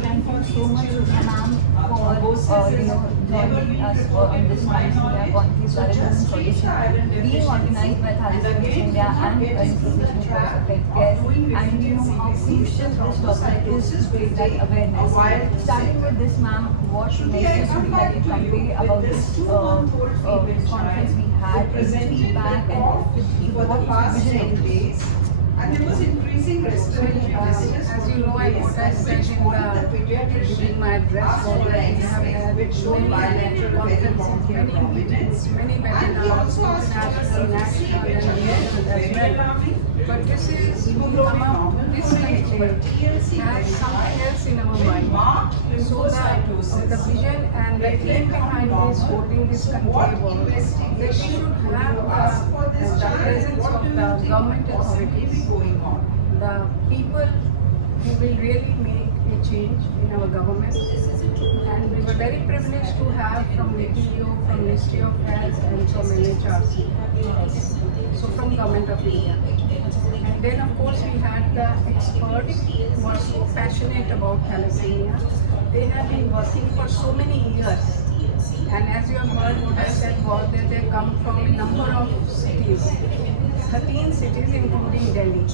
Thank you so much, ma'am, for joining us in this Thalassemia Conference Guidance Solution being organized by Thalassemia India and Institution for Healthcare. And you know how crucial this topic is to create that awareness. Starting with this, ma'am, what message would you like to convey about this conference we had, any feedback, and what vision of this? And there was increasing respiratory disease. As you know, what I said in my address, we have had which showed bilateral many prominence, many webinars, international, national, and regional as well. But this is come up, this country has something else in our mind. So that the vision and the aim behind this holding this country was that we should have the presence of the government authorities, the people who will really make a change in our government. And we were very privileged to have from VTO, from Ministry of Health, and from NHRC, so from Government of India. And then of course we had the experts who are so passionate about thalassemia. They have been working for so many years. And as you have heard, what I said was that they come from a number of cities, 13 cities including Delhi.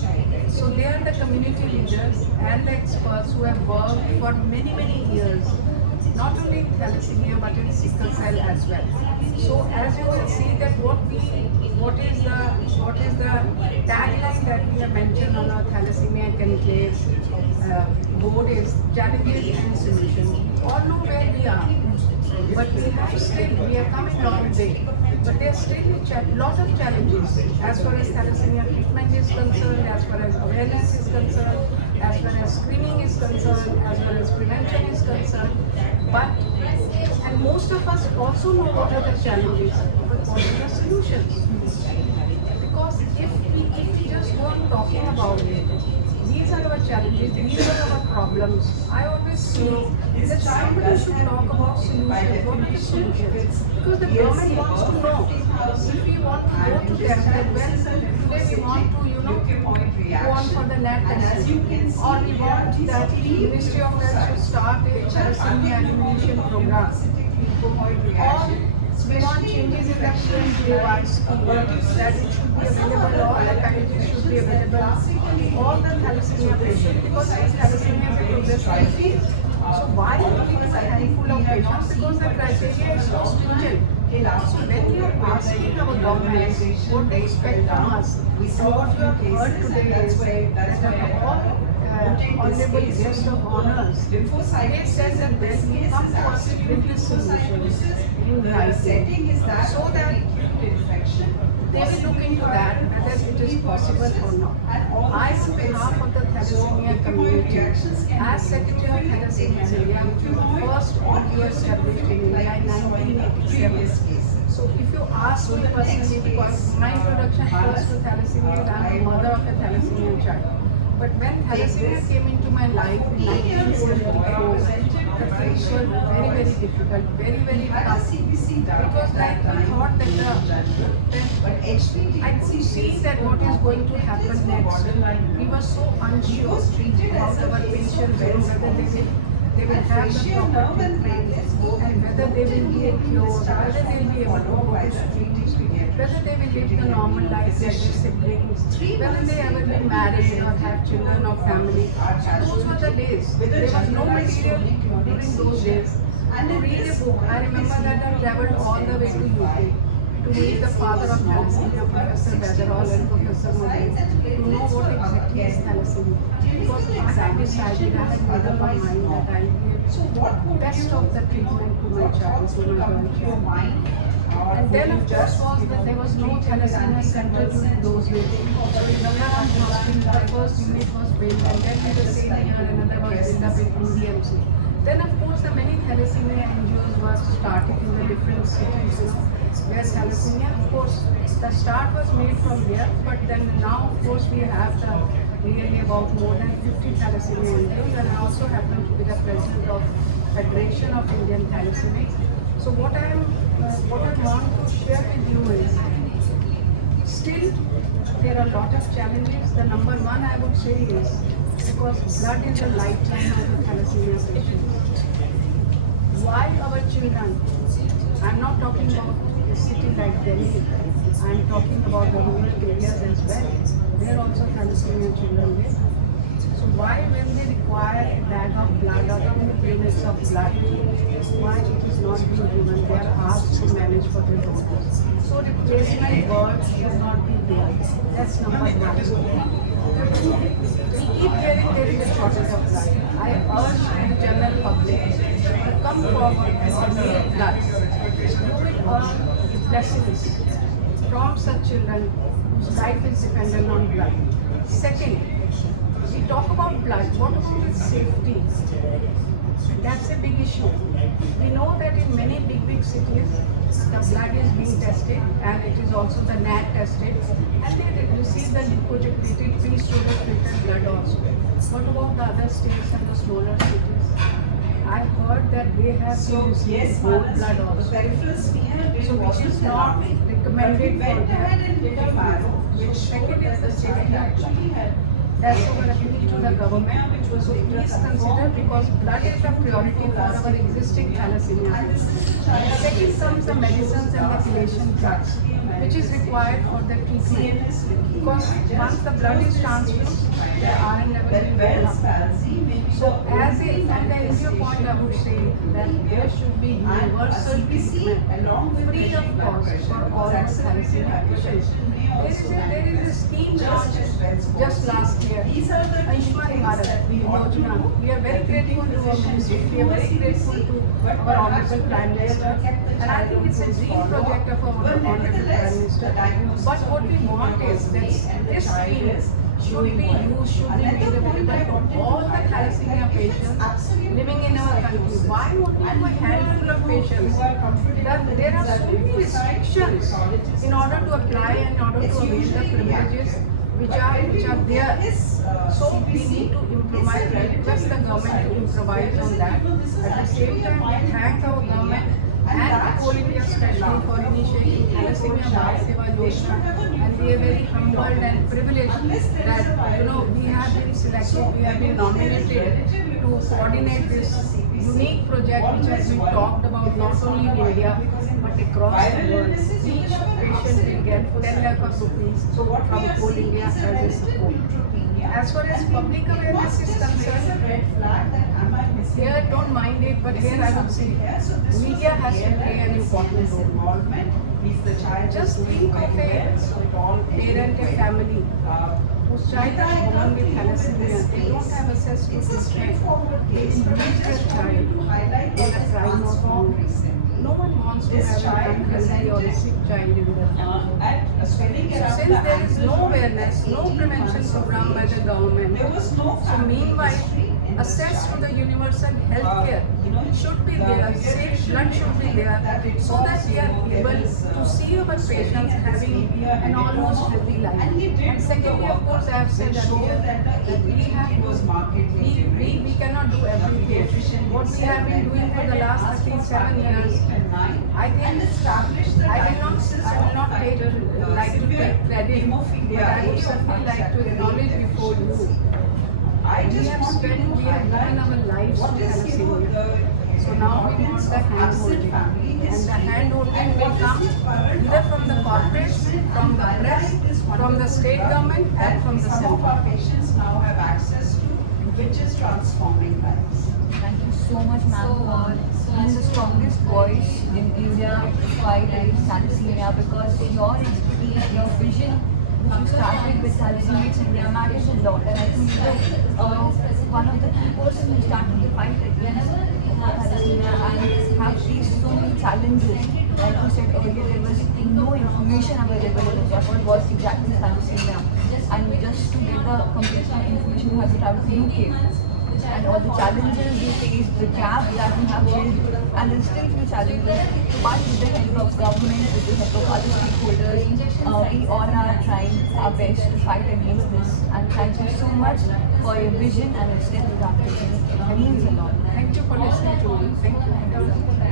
So they are the community leaders and the experts who have worked for many, many years, not only in thalassemia but in sickle cell as well. So as you will see that what is the tagline that we have mentioned on our Thalassemia Conclave board is challenges and solutions. We all know where we are, but we are coming a long way. But there are still a lot of challenges as far as thalassemia treatment is concerned, as far as awareness is concerned, as far as screening is concerned, as far as prevention is concerned. And most of us also know what are the challenges, but what are the solutions? Because if we just go on talking about it, these are our challenges, these are our problems. I always feel that somebody should talk about solutions, what are the solutions? Because the government wants to know. If we want to go to them, that when today we want to, go on for the net testing, or we want that Ministry of Health to start a thalassemia elimination program, or we want changes in the PMJY scheme, that it should be available, all the packages should be available to all the thalassemia patients, because thalassemia is a progressive disease. So why only with a handful of patients? Because the criteria is so stringent. So when you are asking our government what they expect from us, and what you have heard today is that all honorable guest of honors, they said that they will come to us with this solution in writing, so that they will look into that, whether it is possible or not. I, on behalf of the thalassemia community, as Secretary of Thalassemia India, which was the first ODO established in India in 1987. So if you ask me personally, because my introduction first to thalassemia, I am the mother of a thalassemia child. But when thalassemia came into my life in 1974, the things were very, very difficult, very, very tough. Because I thought that I could see that what is going to happen next. We were so unsure about our patients, whether they will have the proper treatment, and whether they will be cured, whether they will be able to go to school, whether they will live the normal life like their siblings, whether they ever be married or have children or family. So those were the days. There was no material during those days. And to read a book, I remember that I travelled all the way to UK to meet the father of thalassemia, Professor Weatherall and Professor Modell, to know what exactly is thalassemia. Because I decided, I had made up my mind that I will give best of the treatment to my child, to my grandchild. And then of course was that there was no thalassemia center during those days. So in Nagaram Hospital, the first unit was built, and then in the same year another was built up in DMC. Then of course the many thalassemia NGOs were started in the different cities, where thalassemia, of course, the start was made from there, but then now of course we have nearly about more than 50 thalassemia NGOs, and I also happen to be the president of Federation of Indian Thalassemia. So what I want to share with you is, still there are a lot of challenges. The number one I would say is, because blood is a lifetime of the thalassemia patient. children. I'm not talking about a city like Delhi. I'm talking about the rural areas as well. There also thalassemia children live. So why when they require a bag of blood or 2 units of blood, why it is not being given? They are asked to manage for their daughters. So replacement words should not be there. That's number one. We keep hearing there is a shortage of blood. I urge the general public to come forward and donate blood. You will earn blessings from such children whose life is dependent on blood. Second, we talk about blood. What about its safety? That's a big issue. We know that in many big cities, the blood is being tested and it is also the NAT tested and they receive the leukocytosis pre-sugar filtered blood also. What about the other states and the smaller cities? I heard that they have So been receiving yes, whole Manas, blood the also. peripheral smear So which is not recommended But we for went ahead and did a marrow, So which second showed is that the the child safety. actually had That's our appeal to the government, which was please consider because blood is a priority for our existing thalassemia patients. Second comes the medicines and the chelation drugs, which is required for the treatment. Because once the blood is transfused, the iron level that will go Bell's up. palsy may be So as a from the India point, I would say that there should be universal treatment along with free of cost for all the thalassemia patients. There is a scheme launched just last year. These are the Ayushman Bharat Yojana. We are very grateful to our ministry. We are very grateful to our honorable Prime Minister. And I think it's a dream project of our honorable Prime Minister. But what we want is that this scheme should be used, should be made available to all the thalassemia patients living in our country. Why only for a handful of patients? There are so many restrictions in order to apply and in order to avail the privileges which are there. So we need to improvise, request the government to improvise on that. At the same time, we thank our government and Coal India especially for initiating Thalassemia Bhai Seva Yojana, and we are very humbled and privileged that we have been selected, we have been nominated to coordinate this unique project which has been talked about not only in India but across the world. Each patient will get 10 lakh of rupees from Coal India as a support. As far as public awareness is concerned, here don't mind it, but here I would say media has to play an important role. Just think of a parent, a family whose child is born with thalassemia. They don't have access to treatment. They lose their child in a crime of wrong. No one wants to have a unhealthy or a sick child in their family. So since there is no awareness, no prevention program by the government, so meanwhile, access to the universal health care should be there, safe blood should be there, so that we are able to see our patients having an almost healthy life. And secondly, of course, I have said earlier that we have to, we cannot do everything. What we have been doing for the last 37 years, I think I will not take credit, but I would certainly like to acknowledge before you. We have given our lives to thalassemia. So now we want the hand holding. And the hand holding will come either from the corporates, from the press, from the state government and from the Some of our center. patients now have access to, which is transforming lives. Thank you so much, ma'am, for being the strongest voice in India to fight against thalassemia, because your expertise, your vision, which you started with Thalassemia India, matters a lot. And I think one of the key persons who started the fight against thalassemia and have faced so many challenges. Like you said earlier, there was no information available in India for what exactly thalassemia. And just to get the complete information, you have to travel to UK. And all the challenges we face, the gap that we have faced, and there's still few challenges. But with the help of government, with the help of other stakeholders, we all are trying our best to fight against this. And thank you so much for your vision and your steps that it means a lot. Thank you for listening to me. Thank you.